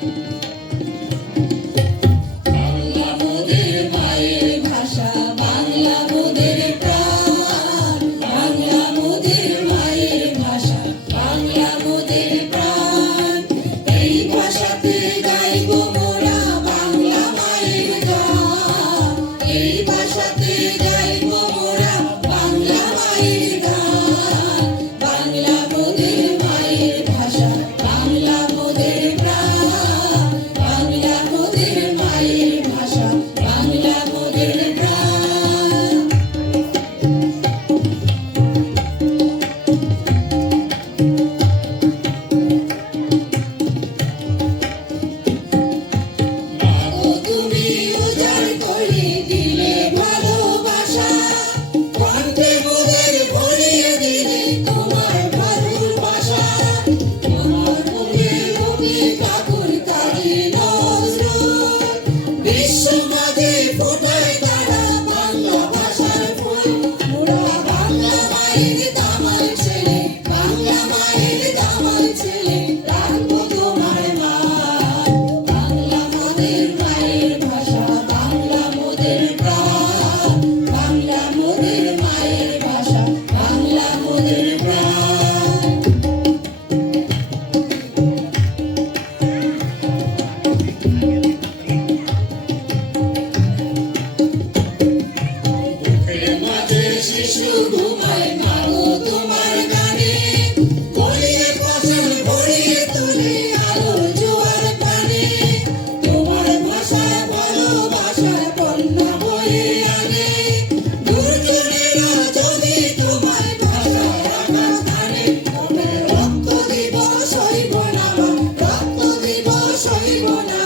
বাংলা মোদের মায়ের ভাষা, বাংলা মোদের প্রাণ, বাংলা মোদের মায়ের ভাষা, বাংলা মোদের প্রাণ। এই ভাষাতে গাইব মোরা বাংলা মায়ের গান, এই ভাষাতে গাইব মোরা বাংলা মায়ের গান। বাংলা মোদের মায়ের ভাষা, বাংলা মোদের প্রাণ, বাংলা মোদের মায়ের ভাষা, বাংলা মোদের প্রাণ। মাগো তুমি উজাড় করে দিলে ভালোবাসা, কণ্ঠে মোদের ভরিয়ে দিলে তোমার মধুর ভাষা। তোমার মুখে কবি কাকুর কাজী নজরুল, বিশ্ব মাঝে ফোটায় তারা বাংলা ভাষার ফুল। মোরা বাংলা মায়ের দামাল ছেলে, বাংলা মায়ের দামাল ছেলে, রাখবো তোমার মান। বাংলা মোদের মায়ের ভাষা, বাংলা মোদের প্রাণ, বাংলা মোদের মায়ের ভাষা, বাংলা মোদের প্রাণ। বুকের মাঝে শিশু ঘুমায় মাগো তোমার গানে, বলিয়ে ফসল ভরিয়ে তোলে আলোর জোয়ার পানে। তোমার ভাষা ভালোবাসার বন্যা বয়ে আনে, দুর্জনেরা যদি তোমার ভাষায় আঘাত হানে। তবে রক্ত দিব সইব না, রক্ত দিব সইব না,